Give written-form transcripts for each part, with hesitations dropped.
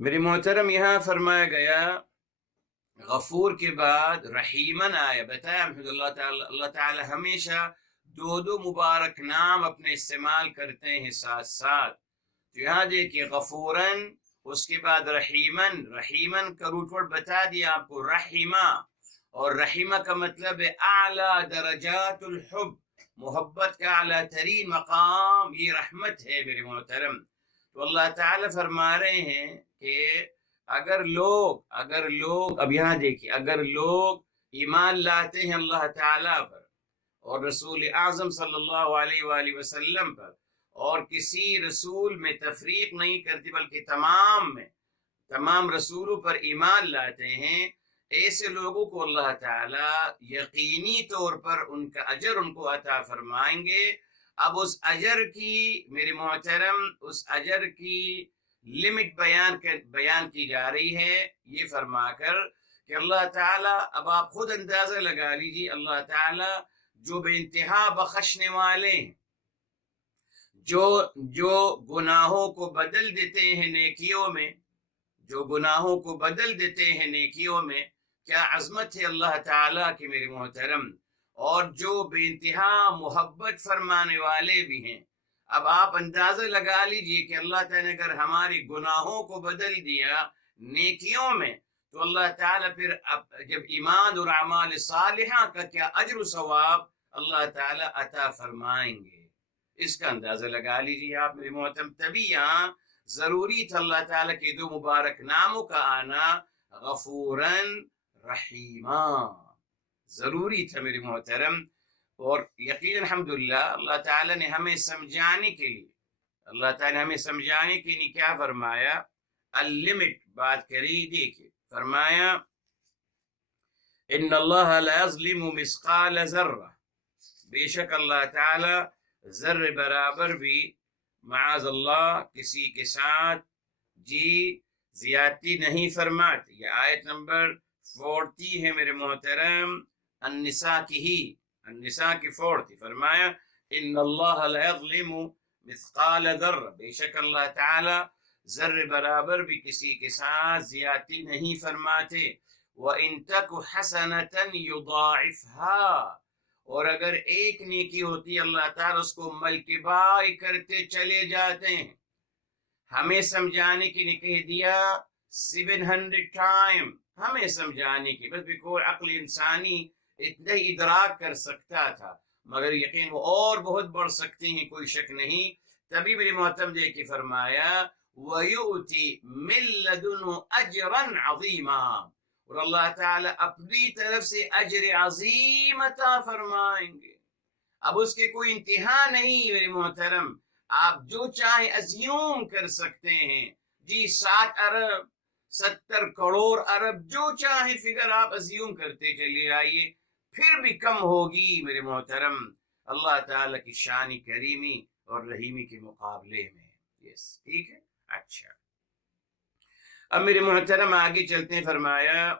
میرے محترم یہاں فرمایا گیا غفور کے بعد رحیمن آیا. بتایا اللہ تعالی ہمیشہ دو مبارک نام اپنے استعمال کرتے ہیں ساتھ ساتھ. تو یہاں دیکھیے غفورن، اس کے بعد رحیمن کا روٹ ورڈ بتا دیا آپ کو رحیمہ، اور رحیمہ کا مطلب ہے اعلیٰ درجات الحب، محبت کا اعلیٰ ترین مقام یہ رحمت ہے میرے محترم. تو اللہ تعالیٰ فرما رہے ہیں کہ اگر لوگ اب یہاں دیکھیے، اگر لوگ ایمان لاتے ہیں اللہ تعالیٰ پر اور رسول اعظم صلی اللہ علیہ وآلہ وسلم پر، اور کسی رسول میں تفریق نہیں کرتے بلکہ تمام رسولوں پر ایمان لاتے ہیں، ایسے لوگوں کو اللہ تعالیٰ یقینی طور پر ان کا اجر ان کو عطا فرمائیں گے. اب اس اجر کی میرے محترم اس اجر کی لمٹ بیان کی جا رہی ہے یہ فرما کر کہ اللہ تعالیٰ، اب آپ خود اندازہ لگا لیجیے، اللہ تعالیٰ جو بے انتہا بخشنے والے ہیں، جو گناہوں کو بدل دیتے ہیں نیکیوں میں، کیا عظمت ہے اللہ تعالیٰ کی میرے محترم، اور جو بے انتہا محبت فرمانے والے بھی ہیں. اب آپ اندازہ لگا لیجئے کہ اللہ تعالیٰ نے اگر ہمارے گناہوں کو بدل دیا نیکیوں میں، تو اللہ تعالیٰ پھر جب ایمان اور اعمال صالحہ کا کیا اجر و ثواب اللہ تعالیٰ عطا فرمائیں گے، اس کا اندازہ لگا لیجئے آپ میرے محترم. تبھی یہاں ضروری تھا اللہ تعالیٰ کے دو مبارک ناموں کا آنا، غفوراً رحیمہ، ضروری تھا میرے محترم. اور یقین الحمدللہ اللہ تعالیٰ نے ہمیں سمجھانے کے لیے کیا فرمایا، اللمٹ بات کری. دیکھیں فرمایا ان اللہ لا یظلم مثقال ذرہ، بے شک اللہ تعالیٰ ذرے برابر بھی معاذ اللہ کسی کے ساتھ زیادتی نہیں فرماتے. یہ آیت نمبر 40 ہے میرے محترم، النساء کی 40. فرمایا ان اللہ لا یظلم مثقال ذرہ، بے شک اللہ تعالیٰ ذرے برابر بھی کسی کے ساتھ زیادتی نہیں فرماتے. وَإِن تَكُ حَسَنَةً يُضَاعِفْهَا، اور اگر ایک نیکی ہوتی اللہ تعالیٰ اس کو ملٹیپلائی کرتے چلے جاتے ہیں. ہمیں سمجھانے کی نے کہہ دیا 700 ٹائم، ہمیں سمجھانے کی بس بھی کوئی عقل انسانی اتنا ہی ادراک کر سکتا تھا، مگر یقین وہ اور بہت بڑھ سکتے ہیں، کوئی شک نہیں. تبھی میرے محترم دیکھ فرمایا وَيُؤْتِ مِن لَّدُنْهُ أَجْرًا عَظِيمًا، اور اللہ تعالیٰ اپنی طرف سے اجر عظیم عطا فرمائیں گے. اب اس کے کوئی انتہا نہیں میرے محترم، آپ جو چاہیں ازیوم کر سکتے ہیں. 7 ارب 70 کروڑ ارب جو چاہیں فگر آپ ازیوم کرتے چلے آئیے، پھر بھی کم ہوگی میرے محترم اللہ تعالیٰ کی شان کریمی اور رحیمی کے مقابلے میں. ٹھیک ہے. اچھا اب میرے محترم آگے چلتے ہیں. فرمایا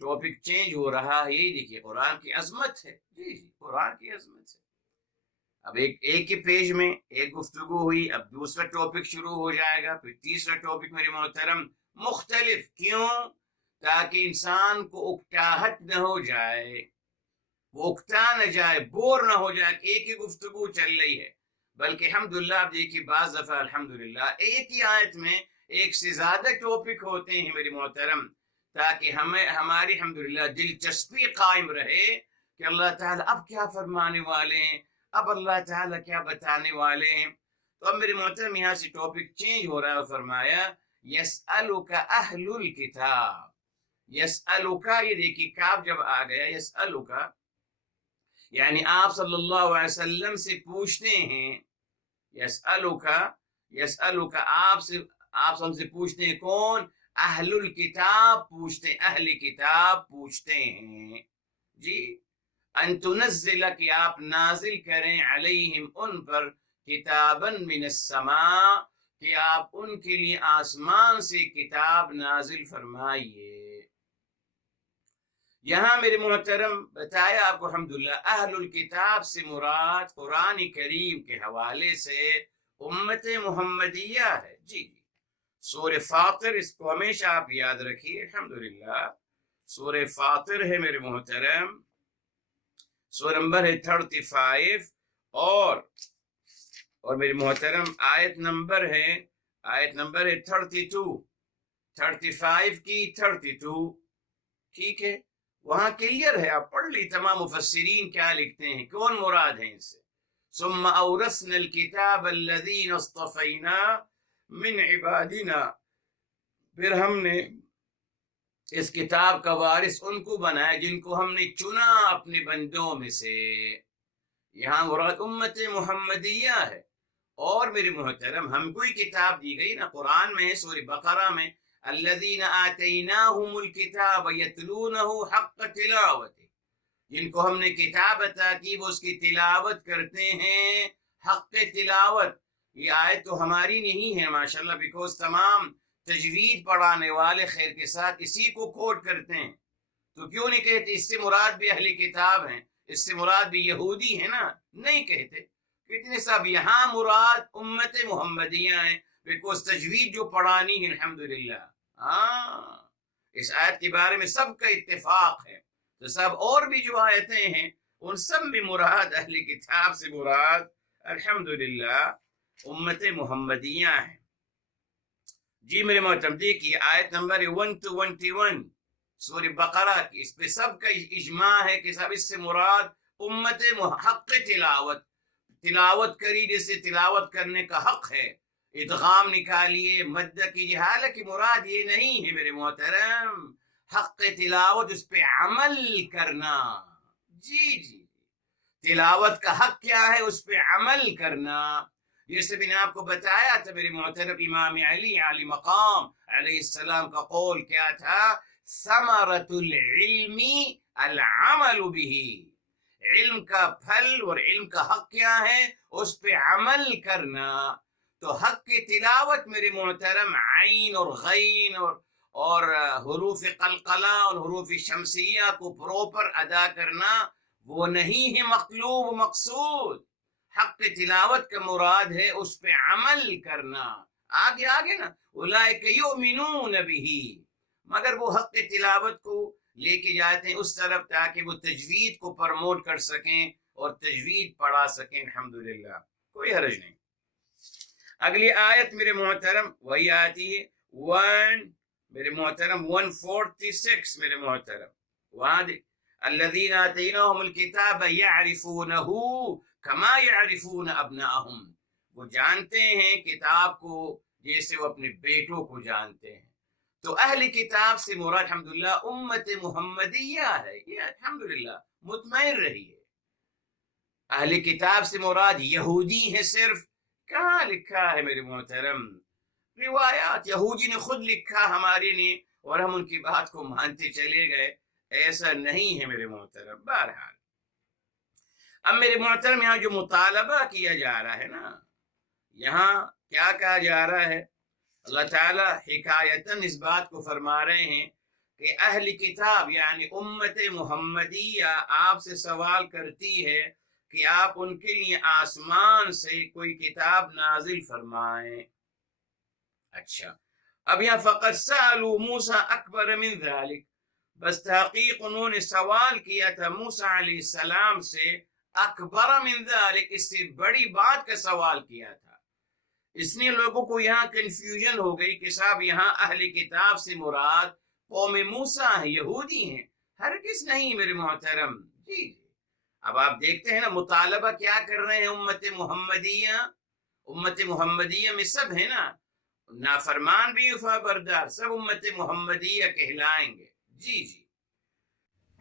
ٹاپک چینج ہو رہا ہے، یہی دیکھیے قرآن کی عظمت ہے. قرآن کی عظمت ہے. اب ایک ہی پیج میں ایک گفتگو ہوئی، اب دوسرا ٹاپک شروع ہو جائے گا، پھر تیسرا ٹاپک میرے محترم مختلف. کیوں؟ تاکہ انسان کو اکتاہٹ نہ ہو جائے، وہ اکتا نہ جائے، بور نہ ہو جائے کہ ایک ہی گفتگو چل رہی ہے. بلکہ الحمدللہ آپ دیکھیے بعض دفعہ الحمدللہ ایک ہی آیت میں ایک سے زیادہ ٹاپک ہوتے ہیں میرے محترم، تاکہ ہماری الحمدللہ دلچسپی قائم رہے کہ اللہ تعالیٰ اب کیا فرمانے والے ہیں، اب اللہ تعالیٰ کیا بتانے والے ہیں. تو اب میرے محترم یہاں سے ٹاپک چینج ہو رہا ہے. فرمایا یسألک اہل الکتاب. یسألک، یہ دیکھیے کاف جب آ گیا، یسألک یعنی آپ صلی اللہ علیہ وسلم سے پوچھتے ہیں. یسألک آپ سے پوچھتے ہیں. کون؟ اہل الکتاب پوچھتے ہیں، اہل کتاب پوچھتے ہیں ان تنزل، کہ آپ نازل کریں، علیہم ان پر، کتابا من السماء، کہ آپ ان کے لیے آسمان سے کتاب نازل فرمائیے. یہاں میرے محترم بتایا آپ کو الحمدللہ اہل الکتاب سے مراد قرآن کریم کے حوالے سے امت محمدیہ ہے. سورہ فاطر، اس کو ہمیشہ آپ یاد رکھیے. الحمدللہ سورہ فاطر ہے میرے محترم، سورہ نمبر ہے 35، اور میرے محترم آیت نمبر ہے 32، 35 کی 32. ٹھیک ہے، وہاں کلیئر ہے، آپ پڑھ لی تمام مفسرین کیا لکھتے ہیں، کون مراد ہیں اس سے. ثم اورثنا الكتاب الذين اصطفينا من عبادنا، پھر ہم نے اس کتاب کا وارث ان کو بنایا جن کو ہم نے چنا اپنے بندوں میں سے. یہاں مراد امت محمدیہ ہے. اور میرے محترم ہم کوئی کتاب دی گئی نا، قرآن میں ہے سورہ بقرہ میں الذین آتیناہم الکتاب یتلونہ حق تلاوتہ، جن کو ہم نے کتاب عطا کی وہ اس کی تلاوت کرتے ہیں حق تلاوت. یہ آیت تو ہماری نہیں ہے ماشاءاللہ، بیکوز تمام تجوید پڑھانے والے خیر کے ساتھ اسی کو کوٹ کرتے ہیں. تو کیوں نہیں کہتے اس سے مراد بھی اہل کتاب ہیں، اس سے مراد بھی یہودی ہیں نا؟ نہیں کہتے. کتنے صاحب یہاں مراد امت محمدیہ ہیں، بیکوز تجوید جو پڑھانی ہے الحمدللہ. اس آیت کے بارے میں سب کا اتفاق ہے. تو سب اور بھی جو آیتیں ہیں ان سب میں مراد اہل کتاب سے مراد الحمدللہ امت محمدیہ ہیں. جی میرے محترم دیکھیے آیت نمبر 121 سورہ بقرہ کی، اس پہ سب کا اجماع ہے کہ سب اس سے مراد امت حق تلاوت کری، جیسے تلاوت کرنے کا حق ہے. ادغام نکالیے، مد کیجیے، حالانکہ مراد یہ نہیں ہے میرے محترم. حق تلاوت اس پہ عمل کرنا. جی تلاوت کا حق کیا ہے؟ اس پہ عمل کرنا. جیسے میں نے آپ کو بتایا تھا میرے محترم امام علی مقام علیہ السلام کا قول کیا تھا؟ ثمرۃ العلم العمل به. علم کا پھل اور علم کا حق کیا ہے؟ اس پہ عمل کرنا. تو حق کی تلاوت میرے محترم عین اور غین اور حروف قلقلہ اور حروف شمسیہ کو پروپر ادا کرنا، وہ نہیں ہے مطلوب مقصود. حق تلاوت کا مراد ہے اس پہ عمل کرنا. آگے نا اولئک یؤمنون بہ، مگر وہ حق تلاوت کو لے کے جاتے ہیں اس طرف تاکہ وہ تجوید کو پرموٹ کر سکیں اور تجوید پڑھا سکیں. الحمدللہ کوئی حرج نہیں. اگلی آیت میرے محترم وہی آتی ہے میرے محترم 146 میرے محترم، وہاں الذین آتیناہم الکتاب یعرفونہ کما یعرفون ابناءہم، وہ جانتے ہیں کتاب کو جیسے وہ اپنے بیٹوں کو جانتے ہیں. تو اہل کتاب سے مراد الحمدللہ امت محمدیہ ہے. یہ الحمدللہ مطمئن رہیے. اہل کتاب سے مراد یہودی ہے صرف؟ کہاں لکھا ہے میرے محترم؟ روایات یہودی نے خود لکھا ہمارے لیے اور ہم ان کی بات کو مانتے چلے گئے. ایسا نہیں ہے میرے محترم. بہرحال اب میرے محترم یہاں جو مطالبہ کیا جا رہا ہے نا، یہاں کیا کہا جا رہا ہے؟ اللہ تعالیٰ حکایتاً اس بات کو فرما رہے ہیں کہ اہل کتاب یعنی امت محمدیہ آپ سے سوال کرتی ہے کہ آپ ان کے لیے آسمان سے کوئی کتاب نازل فرمائیں. اچھا، اب یہاں فقط سألوا موسیٰ اکبر من ذلك، بس تحقیق انہوں نے سوال کیا تھا موسیٰ علیہ السلام سے اکبر من ذلك، اس سے بڑی بات کا سوال کیا تھا. اس لیے لوگوں کو یہاں کنفیوژن ہو گئی کہ صاحب یہاں اہل کتاب سے مراد قوم موسیٰ ہیں، یہودی ہیں. ہرگز نہیں میرے محترم. جی اب آپ دیکھتے ہیں نا مطالبہ کیا کر رہے ہیں امت محمدیہ میں سب ہے نا، نافرمان بھی وفابردار سب امت محمدیہ کہلائیں گے. جی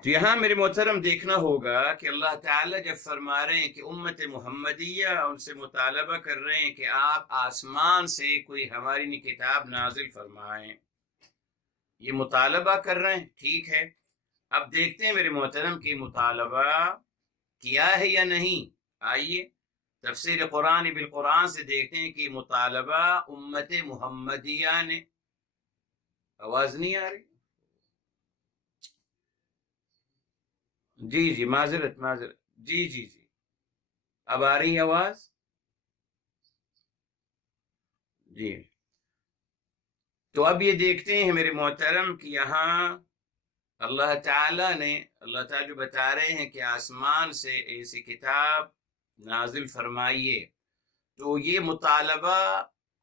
تو یہاں میرے محترم دیکھنا ہوگا کہ اللہ تعالیٰ جب فرما رہے ہیں کہ امت محمدیہ ان سے مطالبہ کر رہے ہیں کہ آپ آسمان سے کوئی ہماری کتاب نازل فرمائیں، یہ مطالبہ کر رہے ہیں. ٹھیک ہے، اب دیکھتے ہیں میرے محترم کہ مطالبہ کیا ہے یا نہیں. آئیے تفسیر قرآن بالقرآن سے دیکھتے ہیں کہ مطالبہ امت محمدیہ نے. آواز نہیں آ رہی؟ جی معذرت. جی اب آ رہی ہے آواز؟ جی تو اب یہ دیکھتے ہیں میرے محترم کہ یہاں اللہ تعالیٰ جو بتا رہے ہیں کہ آسمان سے ایسی کتاب نازل فرمائیے، تو یہ مطالبہ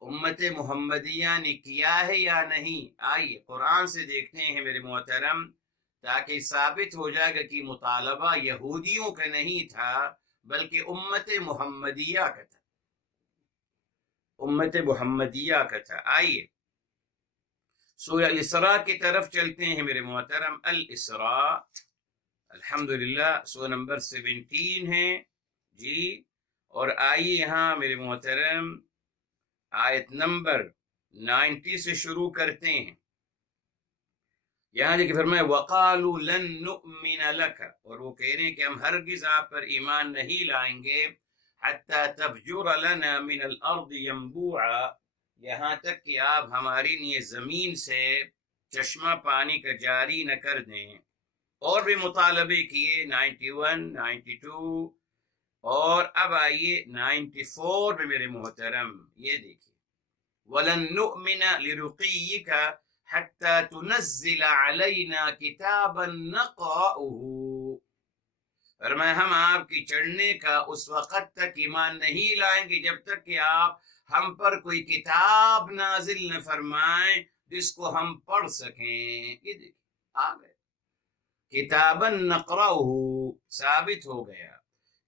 امت محمدیہ نے کیا ہے یا نہیں؟ آئیے قرآن سے دیکھتے ہیں میرے محترم، تاکہ ثابت ہو جائے گا کہ مطالبہ یہودیوں کا نہیں تھا بلکہ امت محمدیہ کا تھا، امت محمدیہ کا تھا۔ آئیے سورہ الاسراء کی طرف چلتے ہیں میرے محترم۔ الاسراء الحمدللہ سورہ نمبر 17 ہے جی، اور آئیے یہاں میرے محترم آیت نمبر 90 سے شروع کرتے ہیں۔ یہاں دیکھیں فرمائے وَقَالُوا لَن نُؤْمِنَ لَكَ، اور وہ کہہ رہے ہیں کہ ہم ہرگز آپ پر ایمان نہیں لائیں گے حَتَّى تَفْجُرَ لَنَا مِنَ الْأَرْضِ يَنبُوعًا، یہاں تک کہ آپ ہماری لیے زمین سے چشمہ پانی کا جاری نہ کر دیں۔ اور بھی مطالبے کیے 91 92، اور اب آئیے 94 میں میرے محترم یہ دیکھیے وَلَن نُؤْمِنَ لِرُقِيِّكَ حَتَّى تُنَزِّلَ عَلَيْنَا كِتَابًا نَقْرَؤُهُ، فرمایا ہم آپ کی چڑھنے کا اس وقت تک ایمان نہیں لائیں گے جب تک کہ آپ ہم پر کوئی کتاب نازل نہ فرمائیں جس کو ہم پڑھ سکیں۔ یہ دیکھیں آ گئے کتاباً نقرأہ، ثابت ہو گیا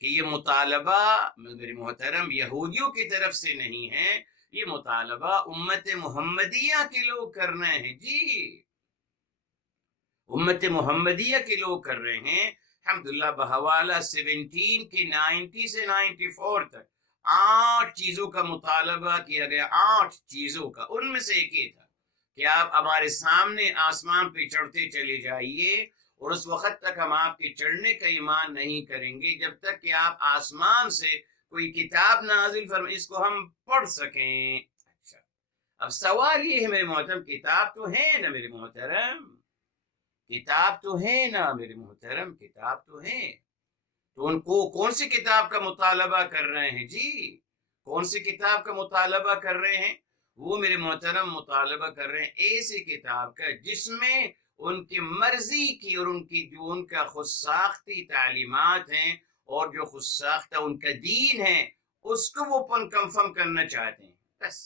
کہ یہ مطالبہ میرے محترم یہودیوں کی طرف سے نہیں ہے، یہ مطالبہ امت محمدیہ کے لوگ کر رہے ہیں جی، امت محمدیہ کے لوگ کر رہے ہیں۔ الحمدللہ بحوالہ 17 کی 90 سے 94 تک 8 چیزوں کا مطالبہ کیا گیا، 8 چیزوں کا، ان میں سے ایک یہ تھا کہ آپ ہمارے سامنے آسمان پہ چڑھتے چلے جائیے، اور اس وقت تک ہم آپ کے چڑھنے کا ایمان نہیں کریں گے جب تک کہ آپ آسمان سے کوئی کتاب نازل فرمائیں اس کو ہم پڑھ سکیں۔ اچھا اب سوال یہ ہے میرے محترم، کتاب تو ہے نا میرے محترم، کتاب تو ہے نا میرے محترم، کتاب تو ہے، تو ان کو کون سی کتاب کا مطالبہ کر رہے ہیں جی؟ کون سی کتاب کا مطالبہ کر رہے ہیں؟ وہ میرے محترم مطالبہ کر رہے ہیں ایسی کتاب کا جس میں ان کی مرضی کی اور ان کی جو ان کا خود ساختی تعلیمات ہیں اور جو خود ساختہ ان کا دین ہے اس کو وہ کنفرم کرنا چاہتے ہیں بس۔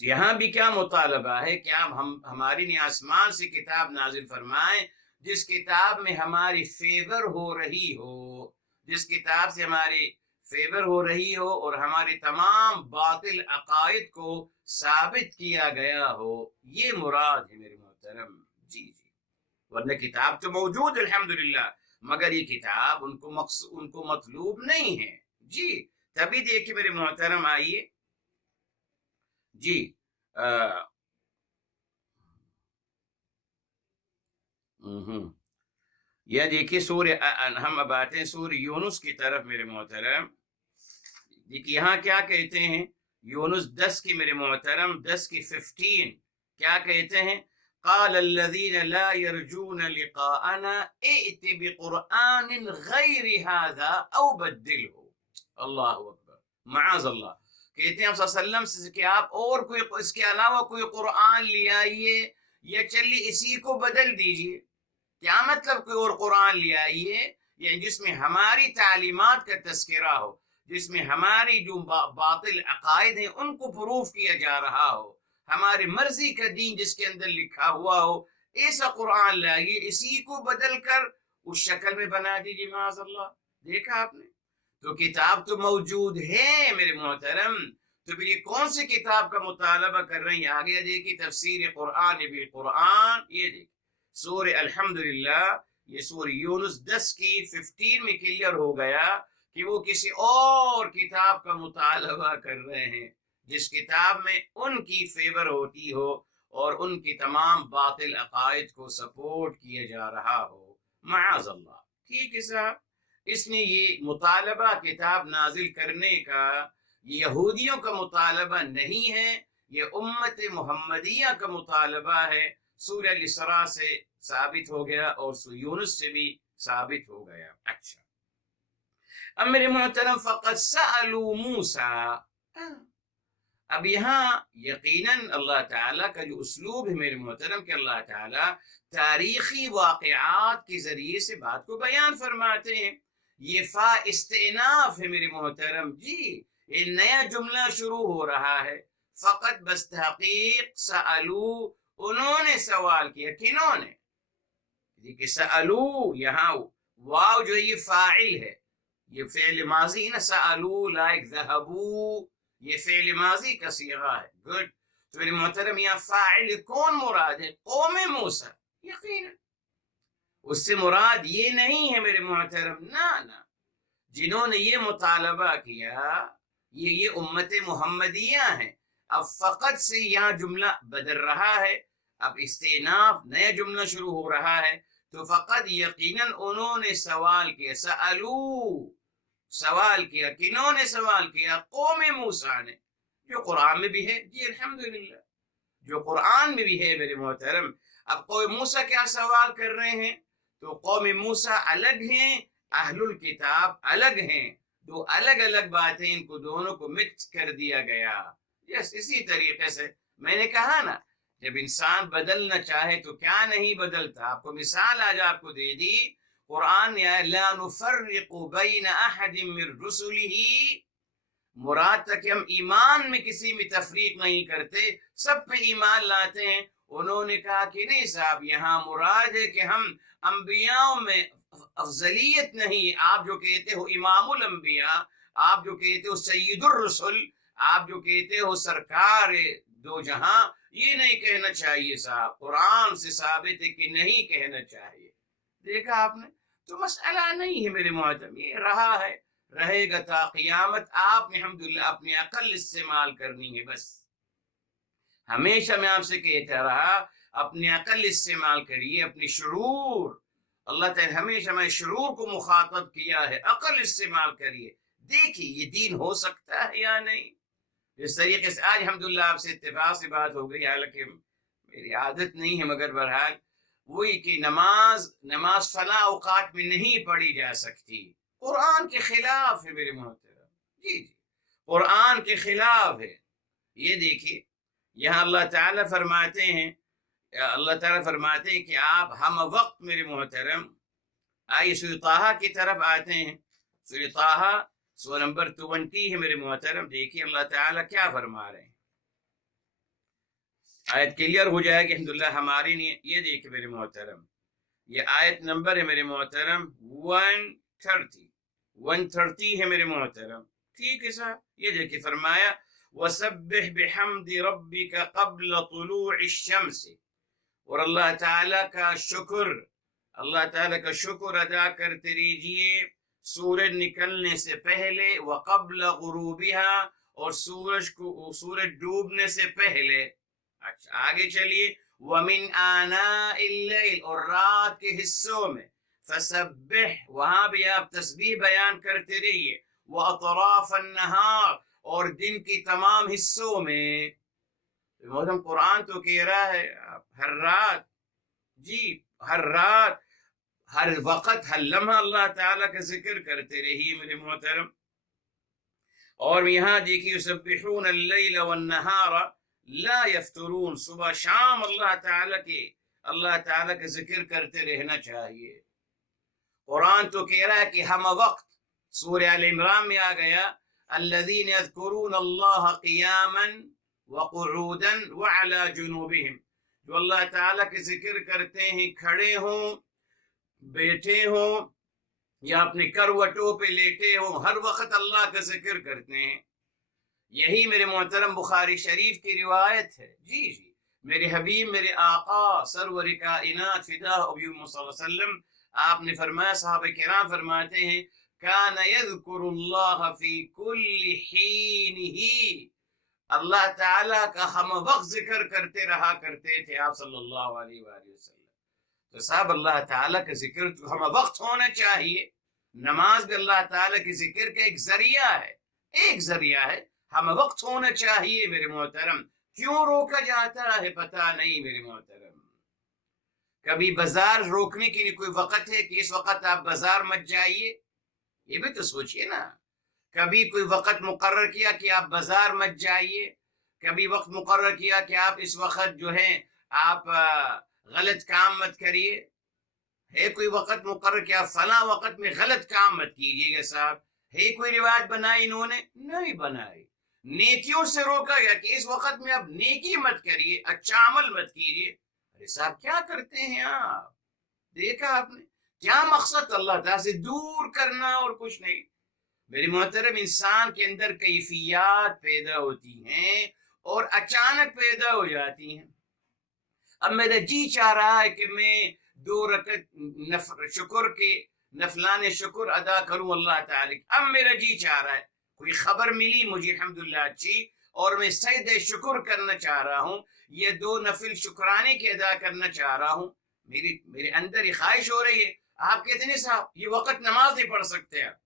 یہاں بھی کیا مطالبہ ہے کہ آپ ہماری لیے آسمان سے کتاب نازل فرمائیں جس کتاب میں ہماری فیور ہو رہی ہو، جس کتاب سے ہماری فیور ہو رہی ہو اور ہمارے تمام باطل عقائد کو ثابت کیا گیا ہو، یہ مراد ہے میرے محترم جی جی، ورنہ کتاب تو موجود الحمدللہ، مگر یہ کتاب ان کو مطلوب نہیں ہے جی۔ تبھی دیکھیں میرے محترم آئیے جی یہ دیکھیے سورہ ہم اب آتے ہیں سورہ یونس کی طرف میرے محترم، دیکھیے یہاں کیا کہتے ہیں یونس 10 کی میرے محترم 10 کی 15 کیا کہتے ہیں قال الذين لا يرجون لقاءنا ائت بقرآن غیر هذا او بدله، اللہ اکبر معاذ اللہ، کہتے ہیں آپ صلی اللہ علیہ وسلم سے کہ آپ اور کوئی اس کے علاوہ کوئی قرآن لے آئیے یا چلیے اسی کو بدل دیجئے۔ کیا مطلب کوئی اور قرآن لے آئیے یعنی جس میں ہماری تعلیمات کا تذکرہ ہو، جس میں ہماری جو باطل عقائد ہیں ان کو پروف کیا جا رہا ہو، ہماری مرضی کا دین جس کے اندر لکھا ہوا ہو، ایسا قرآن لائیے، اسی کو بدل کر اس شکل میں بنا دیجیے معاذ اللہ۔ دیکھا آپ نے، تو کتاب تو موجود ہے میرے محترم، تو پھر یہ کون سی کتاب کا مطالبہ کر رہے ہیں؟ آگے دیکھیے تفسیر قرآن بالقرآن، یہ دیکھیے سورہ الحمدللہ یہ سورہ یونس 10 کی 15 میں کلیئر ہو گیا کہ وہ کسی اور کتاب کا مطالبہ کر رہے ہیں جس کتاب میں ان کی فیور ہوتی ہو اور ان کی تمام باطل عقائد کو سپورٹ کیا جا رہا ہو معاذ اللہ۔ ٹھیک ہے صاحب، اس نے یہ مطالبہ کتاب نازل کرنے کا یہودیوں کا مطالبہ نہیں ہے، یہ امت محمدیہ کا مطالبہ ہے۔ سورہ الاسراء سے ثابت ہو گیا اور سورہ یونس سے بھی ثابت ہو گیا۔ اچھا اب میرے محترم فقد سألوا موسیٰ، اب یہاں یقیناً اللہ تعالیٰ کا جو اسلوب ہے میرے محترم کہ اللہ تعالیٰ تاریخی واقعات کے ذریعے سے بات کو بیان فرماتے ہیں. یہ فا استئناف ہے میرے محترم. جی ایک نیا جملہ شروع ہو رہا ہے. فقط بس تحقیق سألو، انہوں نے سوال کیا. کنہوں نے؟ کہ سألو یہاں واو جو یہ فاعل ہے، یہ فعل ماضی نا. سألو لائک ذہبو، یہ فعل ماضی کا صیغہ ہے. گڈ. تو میرے محترم یہاں فاعل کون مراد ہے؟ قوم موسیٰ. یقینا اس سے مراد یہ نہیں ہے میرے محترم، نہ جنہوں نے یہ مطالبہ کیا یہ امت محمدیہ ہیں. اب فقط سے یہاں جملہ بدل رہا ہے، اب استئناف نیا جملہ شروع ہو رہا ہے. تو فقط یقیناً انہوں نے سوال کیا. سألو سوال کیا. کنہوں نے سوال کیا؟ قوم موسیٰ نے، جو قرآن میں بھی ہے. جی الحمدللہ جو قرآن میں بھی ہے میرے محترم. اب قوم موسیٰ کیا سوال کر رہے ہیں؟ تو قوم موسیٰ الگ ہیں، اہل الکتاب الگ ہیں. دو الگ الگ باتیں، ان کو دونوں کو مکس کر دیا گیا. یس اسی طریقے سے میں نے کہا نا، جب انسان بدلنا چاہے تو کیا نہیں بدلتا. آپ کو مثال آج آپ کو دے دی. قرآن یا لا نفرق بین احد من رسلہ، مراد تک کہ ہم ایمان میں کسی میں تفریق نہیں کرتے، سب پہ ایمان لاتے ہیں. انہوں نے کہا کہ نہیں صاحب، یہاں مراد ہے کہ ہم انبیاء میں افضلیت نہیں. آپ جو کہتے ہو امام الانبیاء، آپ جو کہتے ہو سید الرسل، آپ جو کہتے ہو سرکار دو جہاں، یہ نہیں کہنا چاہیے صاحب. قرآن سے ثابت ہے کہ نہیں کہنا چاہیے. دیکھا آپ نے؟ تو مسئلہ نہیں ہے میرے محترم، یہ رہا ہے، رہے گا تا قیامت. آپ نے الحمدللہ اپنی عقل استعمال کرنی ہے. بس ہمیشہ میں آپ سے کہتا رہا اپنی عقل استعمال کریے، اپنی شعور. اللہ تعالیٰ ہمیشہ میں شعور کو مخاطب کیا ہے. عقل استعمال کریے، دیکھیے یہ دین ہو سکتا ہے یا نہیں. اس طریقے سے آج الحمدللہ آپ سے اتفاق سے بات ہو گئی، حالانکہ میری عادت نہیں ہے، مگر بہرحال وہی کہ نماز فلاں اوقات میں نہیں پڑھی جا سکتی. قرآن کے خلاف ہے میرے محترم. جی قرآن کے خلاف ہے. یہ دیکھیے یہاں اللہ تعالیٰ فرماتے ہیں کہ آپ ہم وقت میرے محترم. آئیے سورہ طٰہٰ کی طرف آتے ہیں. سورہ طٰہٰ سورہ نمبر 20 ہے میرے محترم. دیکھیے اللہ تعالیٰ کیا فرما رہے ہیں. آیت کلیئر ہو جائے گی الحمدللہ ہماری لیے. یہ دیکھیں میرے محترم، یہ آیت نمبر ہے میرے محترم 130 ہے میرے محترم. ٹھیک ہے صاحب. یہ دیکھیں فرمایا وَسَبِّحْ بِحَمْدِ رَبِّكَ قَبْلَ طُلُوعِ الشَّمْسِ. اور اللہ تعالیٰ کا شکر ادا کرتے رہیے سورج نکلنے سے پہلے، وَقَبْلَ غُرُوبِهَا، اور سورج ڈوبنے سے پہلے. اچھا آگے چلیے. وَمِنْ آنَاءِ اللَّيْلِ، اور رات کے حصوں میں. فَسَبِّحْ، وہاں بھی آپ تسبیح بیان کرتے رہیے. وَأَطْرَافَ النَّهَارِ، اور دن کی تمام حصوں میں. محترم قرآن تو کہہ رہا ہے ہر رات، جی ہر رات، ہر وقت، ہر لمحہ اللہ تعالیٰ کا ذکر کرتے رہیے میرے محترم. اور یہاں دیکھیے یسبحون اللیل والنہار لا یفترون، صبح شام اللہ تعالیٰ کا ذکر کرتے رہنا چاہیے. قرآن تو کہہ رہا ہے کہ ہم وقت. سورہ آل عمران میں آ گیا الذین یذکرون اللہ قیاما وقعودا وعلی جنوبہم، جو اللہ تعالیٰ کے ذکر کرتے ہیں کھڑے ہوں، بیٹھے ہوں، یا اپنے کروٹوں پہ لیٹے ہوں، ہر وقت اللہ کا ذکر کرتے ہیں. یہی میرے محترم بخاری شریف کی روایت ہے. جی میرے حبیب، میرے آقا سرور کائنات فدا ابی صلی اللہ علیہ وسلم، آپ نے فرمایا، صحابہ کرام فرماتے ہیں کان یذکر اللہ فی کل حینہ، اللہ تعالیٰ کا ہم وقت ذکر کرتے رہا کرتے تھے آپ صلی اللہ علیہ وآلہ وسلم. تو صاحب اللہ تعالیٰ کا ذکر تو ہم وقت ہونا چاہیے. نماز بھی اللہ تعالیٰ کے ذکر کا ایک ذریعہ ہے. ہم وقت ہونا چاہیے میرے محترم. کیوں روکا جاتا ہے پتہ نہیں میرے محترم. کبھی بازار روکنے کی کوئی وقت ہے کہ اس وقت آپ بازار مت جائیے؟ یہ بھی تو سوچئے نا. کبھی کوئی وقت مقرر کیا کہ آپ بازار مت جائیے؟ کبھی وقت مقرر کیا کہ آپ اس وقت جو ہے آپ غلط کام مت کریے؟ ہے کوئی وقت مقرر کیا فلاں وقت میں غلط کام مت کیجیے گا صاحب؟ ہے کوئی روایت بنائی انہوں نے؟ نہیں بنائی۔ نیکیوں سے روکا گیا کہ اس وقت میں آپ نیکی مت کریے، اچھا عمل مت کیجیے۔ ارے صاحب کیا کرتے ہیں آپ؟ دیکھا آپ نے کیا مقصد؟ اللہ تعالیٰ سے دور کرنا اور کچھ نہیں۔ میری محترم، انسان کے اندر کیفیات پیدا ہوتی ہیں اور اچانک پیدا ہو جاتی ہیں۔ اب میرا جی چاہ رہا ہے کہ میں 2 رکعت شکر کے نفلان شکر ادا کروں اللہ تعالی۔ اب میرا جی چاہ رہا ہے، کوئی خبر ملی مجھے الحمدللہ اچھی، اور میں سجدہ شکر کرنا چاہ رہا ہوں، یہ 2 نفل شکرانے کے ادا کرنا چاہ رہا ہوں، میرے اندر یہ خواہش ہو رہی ہے۔ آپ کہتے ہیں صاحب یہ وقت نماز نہیں پڑھ سکتے آپ؟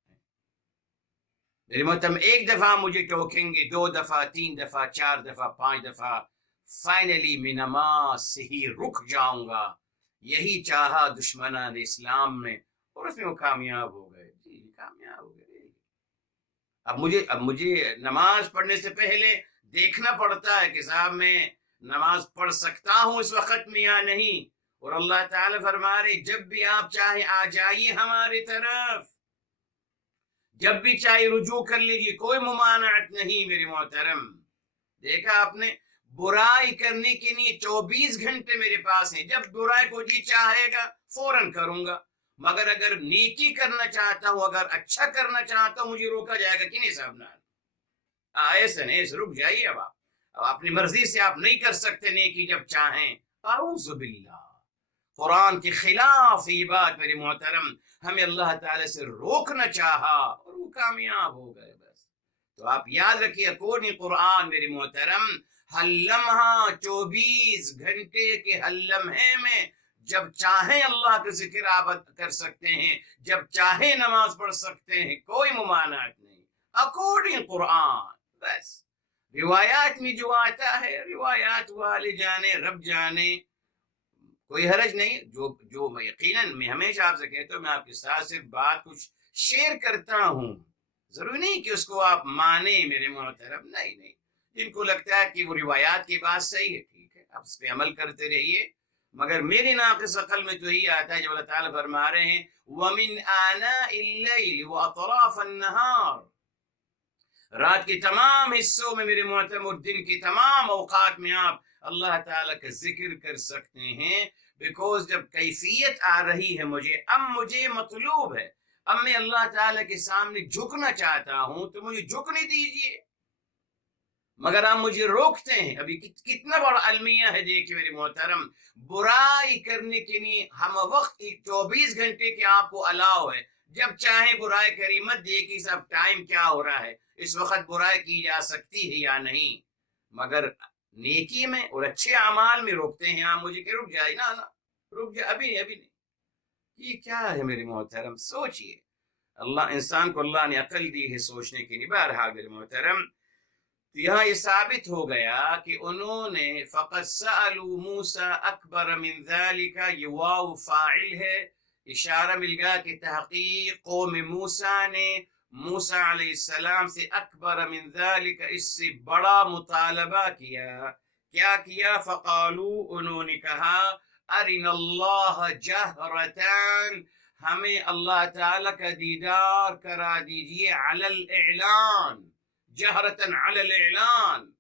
میرے محترم، 1 دفعہ مجھے ٹوکیں گے، 2 دفعہ، 3 دفعہ، 4 دفعہ، 5 دفعہ، فائنلی میں نماز سے ہی رک جاؤں گا۔ یہی چاہا دشمنان اسلام نے، اور اس میں وہ کامیاب ہو گئے۔ جی کامیاب ہو گئے۔ اب مجھے نماز پڑھنے سے پہلے دیکھنا پڑتا ہے کہ صاحب میں نماز پڑھ سکتا ہوں اس وقت میں یا نہیں، اور اللہ تعالیٰ فرما رہے جب بھی آپ چاہیں آ جائیے ہماری طرف، جب بھی چاہے رجوع کر لیجیے، کوئی ممانعت نہیں۔ میرے محترم، دیکھا آپ نے، برائی کرنے کے لیے 24 گھنٹے میرے پاس ہیں۔ جب برائی کو جی چاہے گا فوراً کروں گا، مگر اگر نیکی کرنا چاہتا ہوں، اگر اچھا کرنا چاہتا ہوں، مجھے روکا جائے گا کہ نہیں صاحب؟ ایسا نہیں، رک جائیے۔ اب اپنی مرضی سے آپ نہیں کر سکتے نیکی جب چاہیں۔ اعوذ باللہ، قرآن کے خلاف یہ بات میرے محترم، ہمیں اللہ تعالی سے روکنا چاہا اور وہ کامیاب ہو گئے۔ بس تو آپ یاد رکھیے، اکورڈنگ قرآن میرے محترم، ہر لمحہ 24 گھنٹے کے ہر لمحے میں جب چاہیں اللہ کا ذکر آپ کر سکتے ہیں، جب چاہیں نماز پڑھ سکتے ہیں، کوئی ممانعت نہیں، اکورڈنگ قرآن۔ بس روایات میں جو آتا ہے، روایات والے جانے، رب جانے، کوئی حرج نہیں۔ جو یقیناً میں ہمیشہ آپ سے کہتا ہوں، میں آپ کے ساتھ صرف بات کچھ شیئر کرتا ہوں، ضروری نہیں کہ اس کو آپ مانیں میرے محترم، نہیں۔ جن کو لگتا ہے کہ وہ روایات کی بات صحیح ہے، ٹھیک ہے، آپ اس پہ عمل کرتے رہیے، مگر میرے ناقص عقل میں تو ہی آتا ہے جب اللہ تعالیٰ فرما رہے ہیں وَمِنْ آنَاءِ اللَّيْلِ وَأَطْرَافَ النَّهَارِ، رات کے تمام حصوں میں میرے محترم اور دن کے تمام اوقات میں آپ اللہ تعالیٰ کا ذکر کر سکتے ہیں، بیکوز جب کیفیت آ رہی ہے مجھے مطلوب ہے، اب میں اللہ تعالیٰ کے سامنے جھکنا چاہتا ہوں، تو مجھے جھکنے دیجیے، مگر آپ مجھے روکتے ہیں۔ ابھی کتنا بڑا المیہ ہے، دیکھیں میرے محترم، برائی کرنے کے لیے ہم وقت 24 گھنٹے کے آپ کو الاؤ ہے، جب چاہیں برائی کری، مت دیکھیے سب ٹائم کیا ہو رہا ہے، اس وقت برائی کی جا سکتی ہے یا نہیں، مگر نیکی میں اور اچھے اعمال میں روکتے ہیں آپ مجھے کہ رک جائے، نا رک جائے، ابھی نہیں۔ یہ کیا ہے میرے محترم؟ سوچئے، انسان کو اللہ نے عقل دی ہے سوچنے کے لیے۔ بہرحال میرے محترم، تو یہاں یہ ثابت ہو گیا کہ انہوں نے فَقَدْ سَأَلُوا مُوسَىٰ أَكْبَرَ مِنْ ذَلِكَ، یہ واو فاعل ہے، اشارہ مل گیا کہ تحقیق قوم موسیٰ نے موسیٰ علیہ السلام سے اکبر من ذالک، اس سے بڑا مطالبہ کیا۔ کیا کیا؟ فقالوا، انہوں نے کہا، ارنا اللہ جہرتان، ہمیں اللہ تعالیٰ کا دیدار کرا دیجئے، علی الاعلان، جہرتن علی الاعلان۔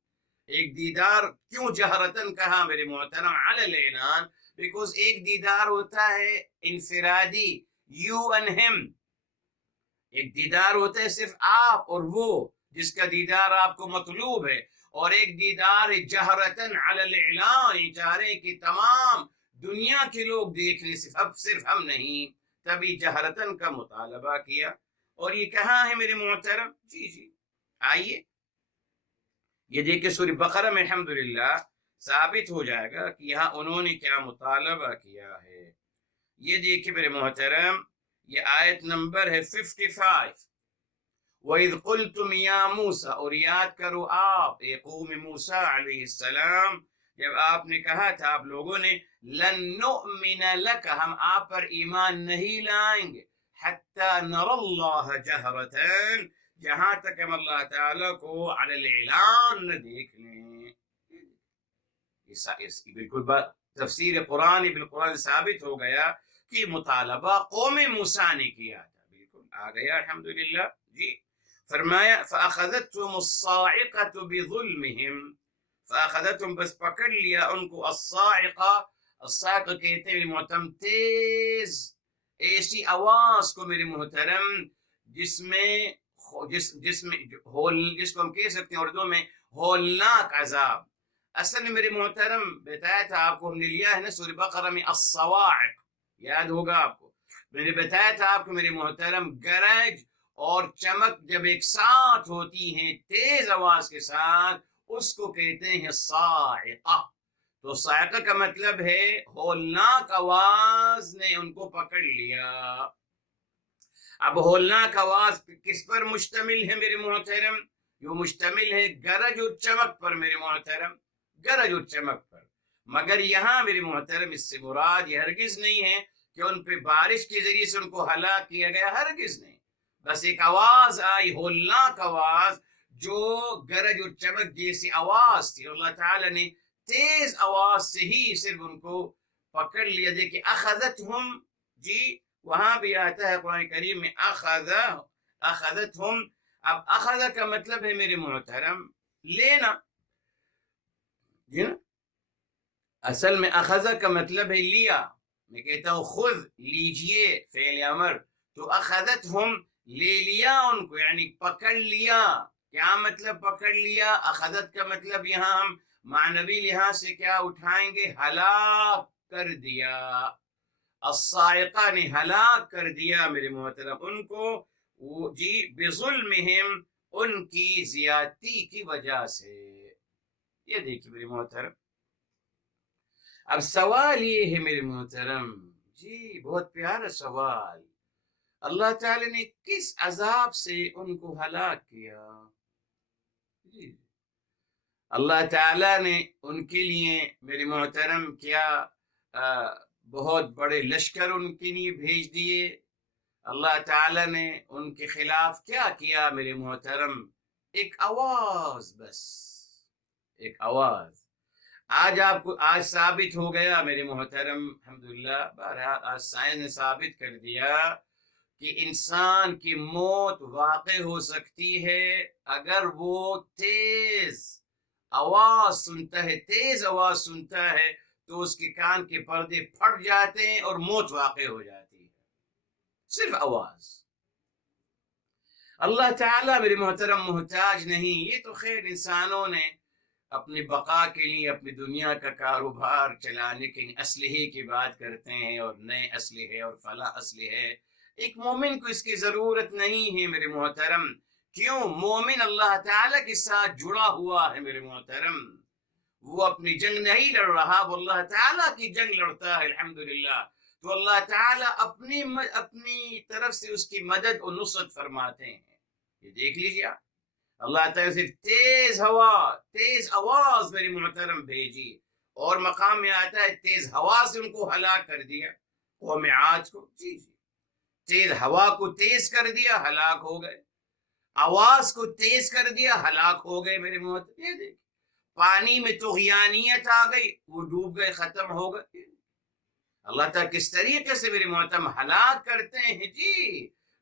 ایک دیدار کیوں جہرتن کہا میرے محترم؟ علی الاعلان، بیکوز ایک دیدار ہوتا ہے انفرادی، یو اینڈ ہم، ایک دیدار ہوتا ہے صرف آپ اور وہ جس کا دیدار آپ کو مطلوب ہے، اور ایک دیدار جہرتن علی الاعلان، یہ چاہ رہے ہیں کہ تمام دنیا کے لوگ دیکھ لیں، صرف ہم نہیں، تبھی جہرتن کا مطالبہ کیا۔ اور یہ کہاں ہے میرے محترم؟ جی آئیے یہ دیکھیں سورہ بقرہ میں الحمدللہ ثابت ہو جائے گا کہ یہاں انہوں نے کیا مطالبہ کیا ہے۔ یہ دیکھیں میرے محترم، یہ آیت نمبر ہے 55، وَإِذْ قُلْتُمْ يَا مُوسَىٰ، اور یاد کرو آپ قوم موسیٰ علیہ السلام، جب آپ نے کہا تھا آپ لوگوں نے، لَن نُؤْمِنَ لَكَ، ہم آپ پر ایمان نہیں لائیں گے، حَتَّى نَرَى اللَّهَ جَهْرَةً، جہاں تک ہم اللہ تعالیٰ کو علی الاعلان نہ دیکھ لیں۔ بالکل تفسیر قرآن بالقرآن ثابت ہو گیا کہ مطالبہ قوم موسیٰ نے کیا تھا، بالکل آ گیا الحمدللہ جی. فرمایا فَأَخَذَتْهُمُ الصَّاعِقَةُ بِظُلْمِهِمْ، فَأَخَذَتْهُمْ بس پکڑ لیا ان کو الصَّاعِقَةُ، الصَّاعِقَةُ کہتے ہیں میرے محترم تیز ایسی آواز کو میرے محترم جس میں جس کو ہم کہہ سکتے ہیں اردو میں ہولناک عذاب. اصل میں میرے محترم بتایا تھا آپ کو، ہم نے لیا ہے نا سورہ بقرہ میں الصواعق، یاد ہوگا آپ کو، میں نے بتایا تھا آپ کو میرے محترم گرج اور چمک جب ایک ساتھ ہوتی ہیں تیز آواز کے ساتھ اس کو کہتے ہیں صاعقہ. تو صاعقہ کا مطلب ہے ہولناک آواز نے ان کو پکڑ لیا. اب ہولناک آواز کس پر مشتمل ہے میرے محترم؟ یہ مشتمل ہے گرج اور چمک پر میرے محترم، گرج اور چمک پر. مگر یہاں میرے محترم اس سے مراد یہ ہرگز نہیں ہے کہ ان پہ بارش کے ذریعے سے ان کو ہلاک کیا گیا، ہرگز نہیں. بس ایک آواز آئی، ہولناک آواز جو گرج اور چمک جیسی آواز تھی. اللہ تعالیٰ نے تیز آواز سے ہی صرف ان کو پکڑ لیا. دیکھیں اخذتہم، جی وہاں بھی آتا ہے قرآن کریم میں اخذتہم. اب اخذ کا مطلب ہے میرے محترم لینا، جی نا، اصل میں اخذ کا مطلب ہے لیا. میں کہتا ہوں خذ لیجئے فعل امر، تو اخذتہم لے لیا ان کو، یعنی پکڑ لیا. کیا مطلب پکڑ لیا؟ اخذت کا مطلب یہاں ہم معنوی لحاظ سے کیا اٹھائیں گے؟ ہلاک کر دیا. الصاعقہ نے ہلاک کر دیا میرے محترم ان کو، جی بظلمہم، ان کی زیادتی کی وجہ سے. یہ دیکھیے میرے محترم، اب سوال یہ ہے میرے محترم، جی بہت پیارا سوال، اللہ تعالی نے کس عذاب سے ان کو ہلاک کیا؟ جی اللہ تعالی نے ان کے لیے میرے محترم کیا بہت بڑے لشکر ان کے لیے بھیج دیے. اللہ تعالی نے ان کے خلاف کیا کیا میرے محترم؟ ایک آواز، بس ایک آواز. آج ثابت ہو گیا میرے محترم الحمدللہ، بہرحال آج سائنس نے ثابت کر دیا کہ انسان کی موت واقع ہو سکتی ہے اگر وہ تیز آواز سنتا ہے. تیز آواز سنتا ہے تو اس کے کان کے پردے پھٹ جاتے ہیں اور موت واقع ہو جاتی ہے، صرف آواز. اللہ تعالیٰ میرے محترم محتاج نہیں. یہ تو خیر انسانوں نے اپنی بقا کے لیے اپنی دنیا کا کاروبار چلانے کے لیے اسلحے کی بات کرتے ہیں اور نئے اسلحے اور فلاں اسلحے. ایک مومن کو اس کی ضرورت نہیں ہے میرے محترم. کیوں؟ مومن اللہ تعالیٰ کے ساتھ جڑا ہوا ہے میرے محترم. وہ اپنی جنگ نہیں لڑ رہا، وہ اللہ تعالیٰ کی جنگ لڑتا ہے الحمدللہ. تو اللہ تعالیٰ اپنی طرف سے اس کی مدد اور نصرت فرماتے ہیں. یہ دیکھ لیجیے آپ، اللہ تعالیٰ صرف تیز ہوا، تیز آواز میری محترم بھیجی، اور مقام میں آتا ہے تیز ہوا سے ان کو ہلاک کر دیا. قوم عاد کو جی تیز ہوا کو تیز کر دیا، ہلاک ہو گئے. آواز کو تیز کر دیا، ہلاک ہو گئے میرے محترم. یہ دیکھ، پانی میں طغیانیت آ گئی، وہ ڈوب گئے، ختم ہو گئے. اللہ تعالیٰ کس طریقے سے میرے محترم ہلاک کرتے ہیں. جی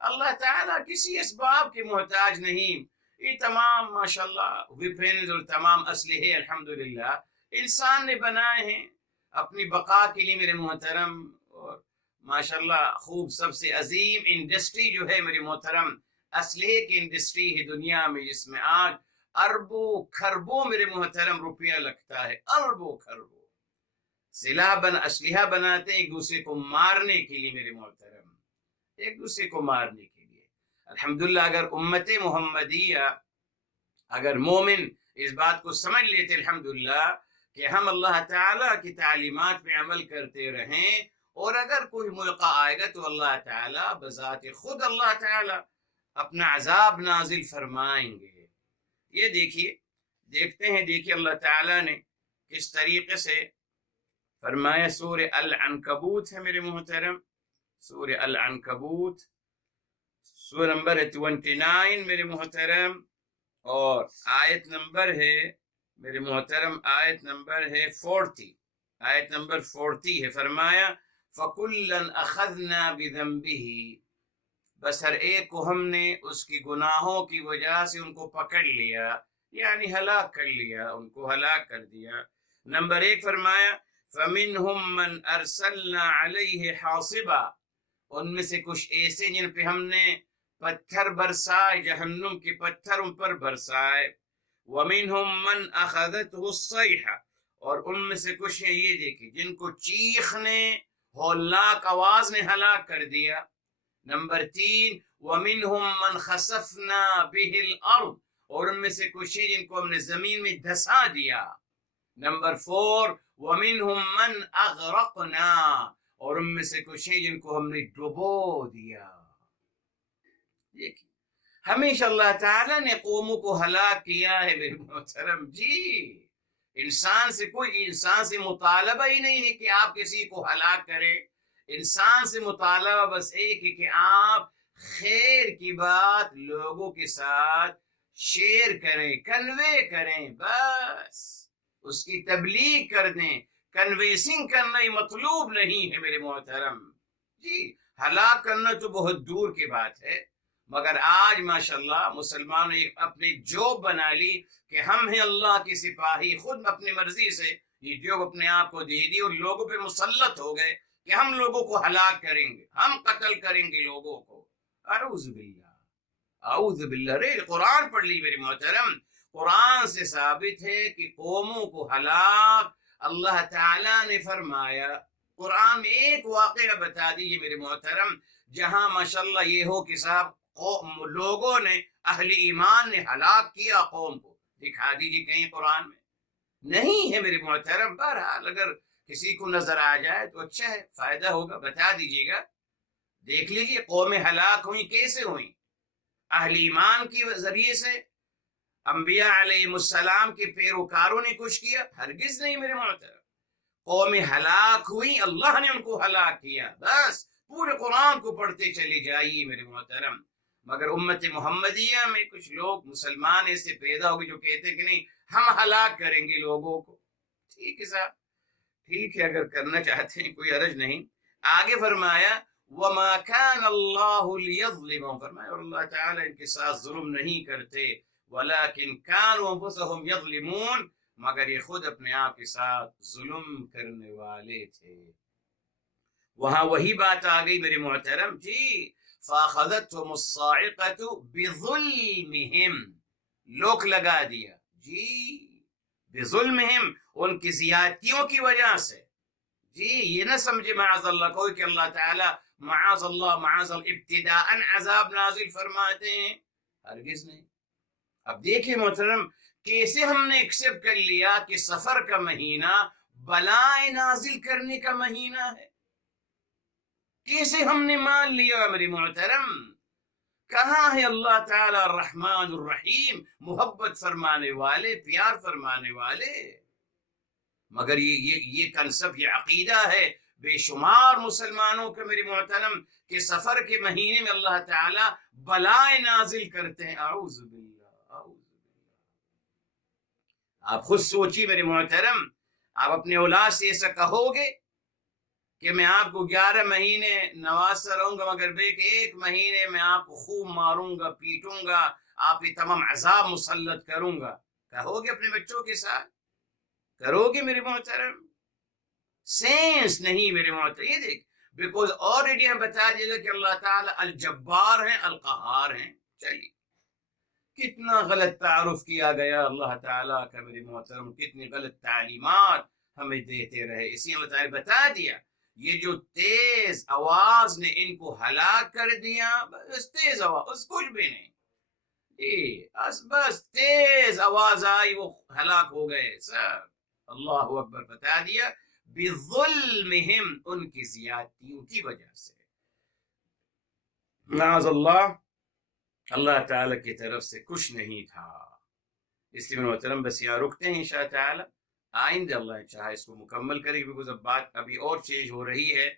اللہ تعالیٰ کسی اسباب کے محتاج نہیں. یہ تمام ماشاءاللہ ویپنز اور تمام اسلحے الحمدللہ انسان نے بنائے ہیں اپنی بقا کے لیے میرے محترم. اور ماشاءاللہ خوب سب سے عظیم انڈسٹری جو ہے میرے محترم اسلحے کی انڈسٹری ہے دنیا میں، جس میں آج اربوں خربوں میرے محترم روپیہ لگتا ہے، اربوں خربوں. اسلحہ بناتے ہیں ایک دوسرے کو مارنے کے لیے میرے محترم، ایک دوسرے کو مارنے کے لیے. الحمدللہ اگر امت محمدیہ، اگر مومن اس بات کو سمجھ لیتے الحمدللہ کہ ہم اللہ تعالیٰ کی تعلیمات پہ عمل کرتے رہیں، اور اگر کوئی موقع آئے گا تو اللہ تعالیٰ بذات خود اللہ تعالیٰ اپنا عذاب نازل فرمائیں گے. یہ دیکھتے ہیں اللہ تعالیٰ نے کس طریقے سے فرمایا. سورہ العنکبوت ہے میرے محترم، سورہ العنکبوت سورہ نمبر 29 میرے محترم، اور آیت نمبر ہے میرے محترم آیت نمبر ہے 40، آیت نمبر 40 ہے، فرمایا فَكُلًّا أَخَذْنَا بِذَنبِهِ، بس ہر ایک کو ہم نے اس کی گناہوں کی وجہ سے ان کو پکڑ لیا، یعنی ہلاک کر لیا، ان کو ہلاک کر دیا۔ نمبر 1 فرمایا فَمِنْهُمْ مَنْ أَرْسَلْنَا عَلَيْهِ حَاصِبًا، ان میں سے کچھ ایسے جن پہ ہم نے پتھر برسائے، جہنم کے پتھر ان پر برسائے۔ وَمِنْهُمْ مَنْ أَخَذَتْهُ الصَّيْحَةُ، اور ان میں سے کچھ ہیں یہ دیکھیں جن کو چیخ نے، ہولناک آواز نے ہلاک کر دیا۔ نمبر 3 وَمِنْهُمْ مَنْ خَسَفْنَا بِهِ الْأَرْضِ، اور ان میں سے کچھ ہیں جن کو ہم نے زمین میں دھسا دیا۔ نمبر 4 وَمِنْهُمْ مَنْ أَغْرَقْنَا، اور ان میں سے کچھ ہیں جن کو ہم نے ڈبو دیا۔ دیکھیں ہمیشہ اللہ تعالیٰ نے قوموں کو ہلاک کیا ہے میرے محترم جی۔ انسان سے مطالبہ ہی نہیں ہے کہ آپ کسی کو ہلاک کریں، انسان سے مطالبہ بس ایک ہے کہ آپ خیر کی بات لوگوں کے ساتھ شیئر کریں، کنوے کریں، بس اس کی تبلیغ کر دیں۔ کنویسنگ کرنا ہی مطلوب نہیں ہے میرے محترم جی، ہلاک کرنا تو بہت دور کی بات ہے۔ مگر آج ماشاءاللہ مسلمانوں نے اپنی جوب بنا لی کہ ہم ہیں اللہ کے سپاہی، خود اپنی مرضی سے یہ جوب اپنے آپ کو دے دی اور لوگوں پہ مسلط ہو گئے کہ ہم لوگوں کو ہلاک کریں گے، ہم قتل کریں گے لوگوں کو۔ اعوذ باللہ، اعوذ باللہ۔ رے قرآن پڑھ لی میرے محترم، قرآن سے ثابت ہے کہ قوموں کو ہلاک اللہ تعالیٰ نے فرمایا۔ قرآن میں ایک واقعہ بتا دیجیے میرے محترم جہاں ماشاءاللہ یہ ہو کہ صاحب لوگوں نے، اہل ایمان نے ہلاک کیا قوم کو، دکھا دیجیے کہیں قرآن میں۔ نہیں ہے میرے محترم، بہرحال اگر کسی کو نظر آ جائے تو اچھا ہے، فائدہ ہوگا، بتا دیجیے گا۔ دیکھ لیجیے قومیں ہلاک ہوئیں کیسے ہوئیں، اہل ایمان کے ذریعے سے، انبیاء علیہ السلام کے پیروکاروں نے کچھ کیا؟ ہرگز نہیں میرے محترم۔ قومیں ہلاک ہوئیں، اللہ نے ان کو ہلاک کیا، بس پورے قرآن کو پڑھتے چلے جائیے میرے محترم۔ مگر امت محمدیہ میں کچھ لوگ مسلمان ایسے پیدا ہو گئے جو کہتے ہیں کہ نہیں ہم ہلاک کریں گے لوگوں کو۔ ٹھیک ہے صاحب، ٹھیک ہے، اگر کرنا چاہتے ہیں کوئی حرج نہیں۔ آگے فرمایا وَمَا كَانَ اللَّهُ لِيَظْلِمَهُمْ، فرمایا اور اللہ تعالیٰ ان کے ساتھ ظلم نہیں کرتے، وَلَكِنْ كَانُوا أَنفُسَهُمْ يَظْلِمُونَ، مگر یہ خود اپنے آپ کے ساتھ ظلم کرنے والے تھے۔ وہاں وہی بات آ گئی میرے محترم جی، فَأَخَذَتْهُمُ الصَّاعِقَةُ بِظُلْمِهِمْ، لوک لگا دیا جی، بظلمہم، ان کی زیادتیوں کی وجہ سے جی۔ یہ نہ سمجھے معاذ اللہ کوئی کہ اللہ تعالی معاذ اللہ ابتداء عذاب نازل فرماتے ہیں، ہرگز نہیں۔ اب دیکھیں محترم کیسے ہم نے ایکسپٹ کر لیا کہ سفر کا مہینہ بلائیں نازل کرنے کا مہینہ ہے، کیسے ہم نے مان لیا میری محترم۔ کہاں ہے اللہ تعالی الرحمن الرحیم، محبت فرمانے والے، پیار فرمانے والے؟ مگر یہ کنسپٹ، یہ عقیدہ ہے بے شمار مسلمانوں کے میرے محترم کہ سفر کے مہینے میں اللہ تعالی بلائیں نازل کرتے ہیں۔ اعوذ باللہ، اعوذ باللہ۔ آپ خود سوچیے میرے محترم، آپ اپنے اولاد سے ایسا کہو گے کہ میں آپ کو 11 مہینے نوازتا رہوں گا مگر بے کہ ایک مہینے میں آپ کو خوب ماروں گا، پیٹوں گا، آپ پہ تمام عذاب مسلط کروں گا، کہو گے اپنے بچوں کے ساتھ؟ کرو گے میرے محترم؟ سینس نہیں میرے محترم۔ یہ دیکھ بیکوز آلریڈی ہم بتا دیا گا کہ اللہ تعالیٰ الجبار ہیں، القہار ہیں۔ چلیے کتنا غلط تعارف کیا گیا اللہ تعالیٰ کا میرے محترم، کتنی غلط تعلیمات ہمیں دیتے رہے، اسی اللہ تعالیٰ بتا دیا یہ جو تیز آواز نے ان کو ہلاک کر دیا، بس تیز آواز کچھ بھی نہیں بس تیز آواز آئی وہ ہلاک ہو گئے سب۔ اللہ اکبر، بتا دیا بظلمہم، ان کی زیادتیوں کی وجہ سے، معاذ اللہ تعالیٰ کی طرف سے کچھ نہیں تھا۔ اس لیے محترم بس یہاں رکتے ہیں انشاء تعالیٰ، آئندہ اللہ چاہے اس کو مکمل کرے گی، because اب بات ابھی اور چینج ہو رہی ہے۔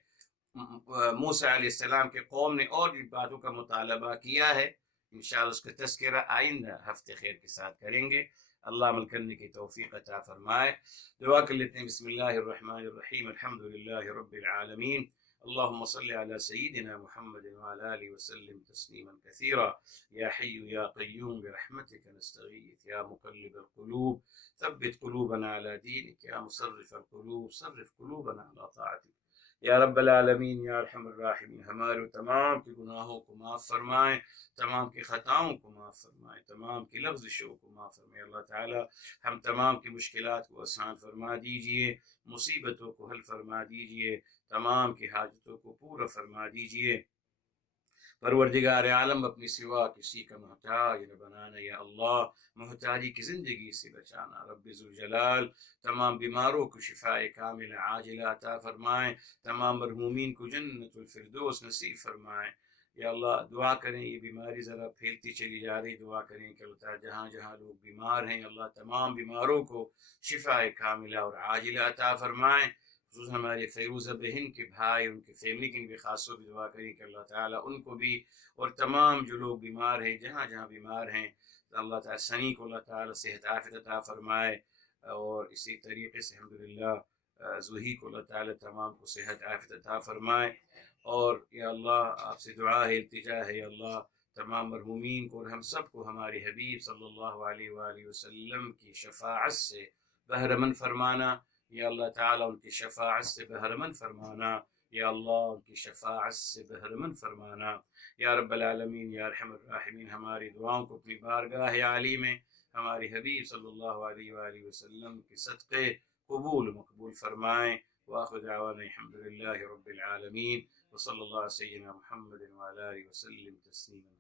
موسیٰ علیہ السلام کے قوم نے اور بھی باتوں کا مطالبہ کیا ہے، انشاءاللہ اس کا تذکرہ آئندہ ہفتے خیر کے ساتھ کریں گے. اللہ عمل کرنے کی توفیق عطا فرمائے. دعا کر لیتے ہیں. بسم اللہ الرحمن الرحیم. الحمد للہ رب العالمین. اللهم صل على سيدنا محمد وعلى آله وسلم تسليما كثيرا. يا حي يا قيوم برحمتك نستغيث. يا مقلب القلوب ثبت قلوبنا على دينك. يا مصرف القلوب صرف قلوبنا على طاعتك. یا رب العالمین یا ارحم الراحمین. ہمارے تمام کے گناہوں کو معاف فرمائیں، تمام کی خطاؤں کو معاف فرمائیں، تمام کی لفظشوں کو معاف فرمائیں. اللہ تعالی ہم تمام کی مشکلات کو آسان فرما دیجئے، مصیبتوں کو حل فرما دیجئے، تمام کی حاجتوں کو پورا فرما دیجئے. پروردگار عالم اپنی سوا کسی کا محتاج نہ بنانا یا اللہ. محتاجی کی زندگی سے بچانا. رب ذوالجلال تمام بیماروں کو شفاء کامل عاجلہ عطا فرمائیں. تمام مرحومین کو جنت الفردوس نصیب فرمائیں. یا اللہ دعا کریں یہ بیماری ذرا پھیلتی چلی جا رہی. دعا کریں کہ اللہ تعالیٰ جہاں جہاں لوگ بیمار ہیں اللہ تمام بیماروں کو شفاء کاملہ اور عاجلہ عطا فرمائیں. خصوصاً ہمارے فیروزہ بہن کے بھائی ان کے فیملی کی بھی خاص طور پہ دعا کریں کہ اللہ تعالیٰ ان کو بھی اور تمام جو لوگ بیمار ہیں جہاں جہاں بیمار ہیں اللہ تعالیٰ سنی کو اللہ تعالیٰ صحت عافیت عطا فرمائے. اور اسی طریقے سے الحمدللہ زوہی کو اللہ تعالیٰ تمام کو صحت عافیت عطا فرمائے. اور یا اللہ آپ سے دعا ہے التجا ہے یا اللہ تمام مرحومین کو اور ہم سب کو ہمارے حبیب صلی اللہ علیہ وآلہ وسلم کی شفاعت سے بہرمند فرمانا. یا اللہ تعالیٰ ان کی شفاعت سے بہرمند فرمانا. یا اللہ ان کی شفاعت سے بہرمند فرمانا. یا رب العالمین یا ارحم الراحمین ہماری دعاؤں کو اپنی بارگاہ عالی میں ہمارے حبیب صلی اللہ علیہ وآلہ وسلم کے صدقے قبول مقبول فرمائیں. وآخر دعوانا الحمد للہ رب العالمین وصلی اللہ علیہ سیدنا محمد وعلى آلہ وسلم تسلیما